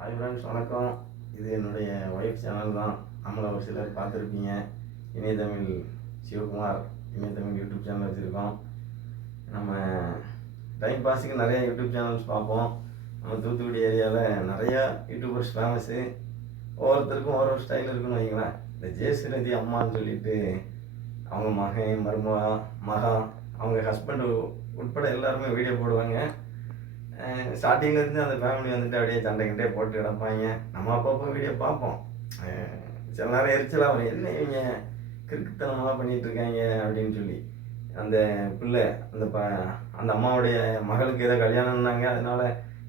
Hi friends வணக்கம். இது என்னுடைய ஒய்ஃப் சேனல் தான். நம்மளை ஒரு சிலர் பார்த்துருப்பீங்க. இணையதமிழ் சிவகுமார் இணையதமிழ் யூடியூப் சேனல் வச்சுருக்கோம். நம்ம டைம் பாஸுக்கு நிறைய யூடியூப் சேனல்ஸ் பார்ப்போம். நம்ம தூத்துக்குடி ஏரியாவில் நிறையா யூடியூபர்ஸ் ஃபேமஸ்ஸு ஒவ்வொருத்தருக்கும் ஒரு ஒரு ஸ்டைல் இருக்குன்னு வைங்களேன். இந்த ஜெயசுரதி அம்மான்னு சொல்லிட்டு அவங்க மகன் மருமகா மகா அவங்க ஹஸ்பண்டு உட்பட எல்லாருமே வீடியோ போடுவாங்க. ஸ்டார்டிங்ல இருந்து அந்த ஃபேமிலி வந்துட்டு அப்படியே சண்டைக்கிட்டே போட்டு கிடப்பாங்க. நம்ம அப்பப்போ வீடியோ பார்ப்போம். சில நேரம் எரிச்சலாக வரும். என்ன இவங்க கிறுக்குத்தனமாக பண்ணிகிட்டு இருக்காங்க அப்படின்னு சொல்லி. அந்த பிள்ளை அந்த ப அந்த அம்மாவுடைய மகளுக்கு ஏதோ கல்யாணம்னாங்க அதனால்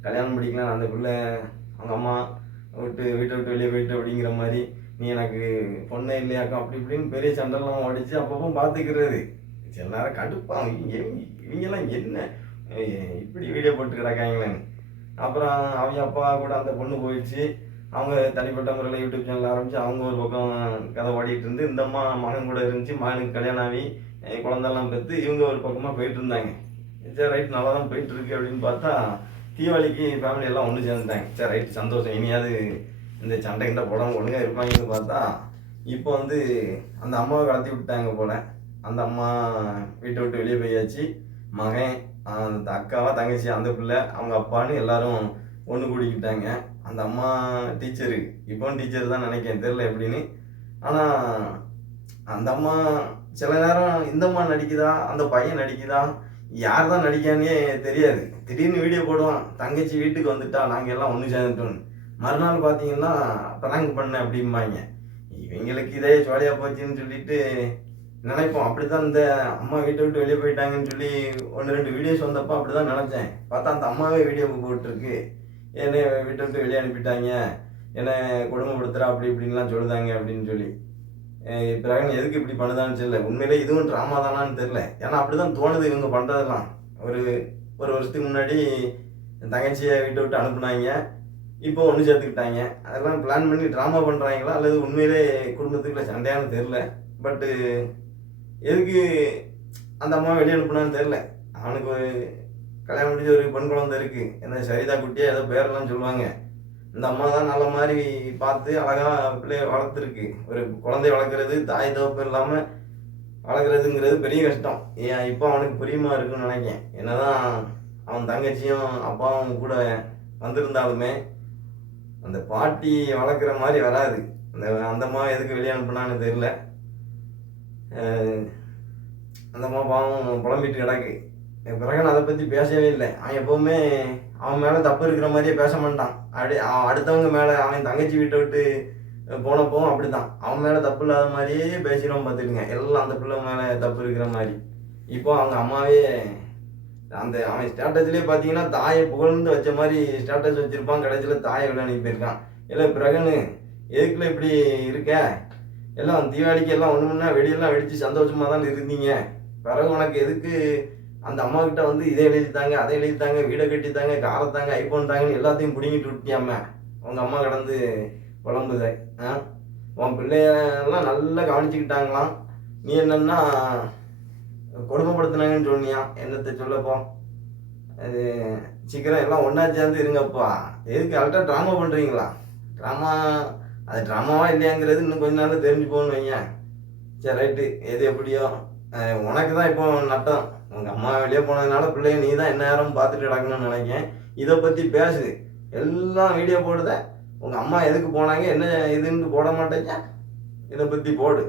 கல்யாணம் பிடிக்கலாம் அந்த பிள்ளை அவங்க அம்மா விட்டு வீட்டை விட்டு வெளியே போயிட்டு அப்படிங்கிற மாதிரி நீ எனக்கு பொண்ணே இல்லையாக்கா? அப்படி இப்படின்னு பெரிய சண்டைலாம் அடித்து அப்பப்போ பார்த்துக்கிறது. சில நேரம் கடுப்பாங்க இவங்க இவங்கெல்லாம் என்ன இப்படி வீடியோ போட்டு கிடக்காங்களேன்னு அப்புறம் அவங்க அப்பா கூட அந்த பொண்ணு போயிடுச்சு. அவங்க தனிப்பட்ட முறையில் யூடியூப் சேனல் ஆரம்பிச்சு அவங்க ஒரு பக்கம் கதை ஓடிட்டு இருந்து இந்த அம்மா மகன் கூட இருந்துச்சு மகனுக்கு கல்யாணம் ஆகி குழந்தெல்லாம் பெற்று இவங்க ஒரு பக்கமாக போயிட்டு இருந்தாங்க. சரி ரைட் நல்லா தான் போயிட்டு இருக்கு அப்படின்னு பார்த்தா தீபாவளிக்கு ஃபேமிலி எல்லாம் ஒன்று சேர்ந்துட்டாங்க. சரி ரைட் சந்தோஷம். இனியாவது இந்த சண்டை கிட்ட போடாமல் ஒழுங்காக இருப்பாங்கன்னு பார்த்தா இப்போ வந்து அந்த அம்மாவை கடத்தி விட்டாங்க போல. அந்த அம்மா வீட்டை விட்டு வெளியே போயாச்சு. மகன் அந்த அக்காவா தங்கச்சி அந்த பிள்ளை அவங்க அப்பான்னு எல்லாரும் ஒன்று கூடிக்கிட்டாங்க. அந்த அம்மா டீச்சரு இப்போ டீச்சர் தான் நினைக்கிறேன் தெரில எப்படின்னு. ஆனால் அந்த அம்மா சில நேரம் இந்த அம்மா நடிக்குதா அந்த பையன் நடிக்குதா யார் தான் நடிக்கானே தெரியாது. திடீர்னு வீடியோ போடுவான் தங்கச்சி வீட்டுக்கு வந்துட்டா நாங்கள் எல்லாம் ஒன்று சேர்ந்துட்டோன்னு மறுநாள் பார்த்தீங்கன்னா ப்ராங்க் பண்ண அப்படிம்பாங்க. இவங்களுக்கு இதே ஜாலியாக போச்சுன்னு சொல்லிட்டு நினைப்போம். அப்படிதான் இந்த அம்மா வீட்டை விட்டு வெளியே போயிட்டாங்கன்னு சொல்லி ஒன்று ரெண்டு வீடியோஸ் வந்தப்போ அப்படிதான் நினச்சேன். பார்த்தா அந்த அம்மாவே வீடியோ போட்டிருக்கு. என்னை வீட்டை விட்டு வெளியே அனுப்பிட்டாங்க. என்னை கொடுமைப்படுத்துறா அப்படி இப்படின்லாம் சொல்லுதாங்க அப்படின்னு சொல்லி. பிறகு எதுக்கு இப்படி பண்ணுதான்னு தெரியல. உண்மையிலே இதுவும் ட்ராமா தானான்னு தெரில ஏன்னா அப்படிதான் தோணுது இவங்க பண்ணுறதெல்லாம் ஒரு ஒரு வருஷத்துக்கு முன்னாடி தங்கச்சியை வீட்டை விட்டு அனுப்புனாங்க. இப்போ ஒன்று சேர்த்துக்கிட்டாங்க. அதெல்லாம் பிளான் பண்ணி ட்ராமா பண்ணுறாங்களா அல்லது உண்மையிலே குடும்பத்துக்குள்ள சண்டையானு தெரில பட்டு எதுக்கு அந்த அம்மா வெளியே அனுப்புனான்னு தெரில அவனுக்கு ஒரு கல்யாணம் முடிஞ்ச ஒரு பெண் குழந்தை இருக்குது என்ன சரிதா குட்டியாக ஏதோ பேரெல்லாம் சொல்லுவாங்க. இந்த அம்மா தான் நல்ல மாதிரி பார்த்து அழகாக பிள்ளைய வளர்த்துருக்கு. ஒரு குழந்தைய வளர்க்குறது தாய் தோப்பு இல்லாமல் வளர்க்குறதுங்கிறது பெரிய கஷ்டம். ஏன் இப்போ அவனுக்கு புரியுமா இருக்குன்னு நினைக்கேன் என்னதான் அவன் தங்கச்சியும் அப்பாவும் கூட வந்திருந்தாலுமே அந்த பாட்டி வளர்க்குற மாதிரி வராது. அந்த அந்தம்மா எதுக்கு வெளியே அனுப்புனான்னு தெரில அந்தம்மா பாவம் புலம்பிட்டு கிடக்கு. பிறகு நான் அதை பற்றி பேசவே இல்லை. அவன் எப்போவுமே அவன் மேலே தப்பு இருக்கிற மாதிரியே பேச மாட்டான். அப்படி அடுத்தவங்க மேலே அவன் தங்கச்சி வீட்டை விட்டு போனப்போ அப்படி தான் அவன் மேலே தப்பு இல்லாத மாதிரியே பேசிடுவான் பார்த்துக்குங்க. எல்லாம் அந்த பிள்ளை மேலே தப்பு இருக்கிற மாதிரி. இப்போ அவங்க அம்மாவே அந்த அவன் ஸ்டேட்டஸ்லேயே பார்த்தீங்கன்னா தாயை புகழ்ந்து வச்ச மாதிரி ஸ்டேட்டஸ் வச்சுருப்பான். கடைசியில் தாயை விட அனுப்பியிருக்கான் இல்லை பிறகுன்னு எதுக்குள்ள இப்படி இருக்க? எல்லாம் தீபாவளிக்கு எல்லாம் ஒன்று ஒன்றா வெடியெல்லாம் வெடித்து சந்தோஷமாக தான் இருந்தீங்க. பிறகு உனக்கு எதுக்கு அந்த அம்மா கிட்ட வந்து இதை எழுதித்தாங்க அதை எழுதித்தாங்க வீடை கட்டித்தாங்க காரை தாங்க ஐஃபோன் தாங்கன்னு எல்லாத்தையும் பிடிங்கிட்டு விட்டியாம உங்கள் அம்மா கிடந்து குழம்புத ஆ? உன் பிள்ளையெல்லாம் நல்லா கவனிச்சுக்கிட்டாங்களாம். நீ என்னன்னா கொடுமைப்படுத்தினாங்கன்னு சொன்னியா? என்னத்தை சொல்லப்போ? அது சீக்கிரம் எல்லாம் ஒன்றா சேர்ந்து இருங்கப்பா. எதுக்கு கரெக்டாக ட்ராமா பண்ணுறீங்களா ட்ராமா அது ட்ராமாவா இல்லையாங்கிறது இன்னும் கொஞ்ச நாள் தெரிஞ்சு போகணும் வைங்க சரி ரைட்டு. எது எப்படியோ. உனக்கு தான் இப்போ நட்டம். உங்கள் அம்மா வெளியே போனதுனால பிள்ளைய நீ தான் என்ன நேரம் பார்த்துட்டு கிடக்கணும்னு நினைக்கேன். இதை பற்றி பேசு. எல்லாம் வீடியோ போடுத. உங்கள் அம்மா எதுக்கு போனாங்க? என்ன இதுன்னு போட மாட்டேங்க. இதை பற்றி போடு.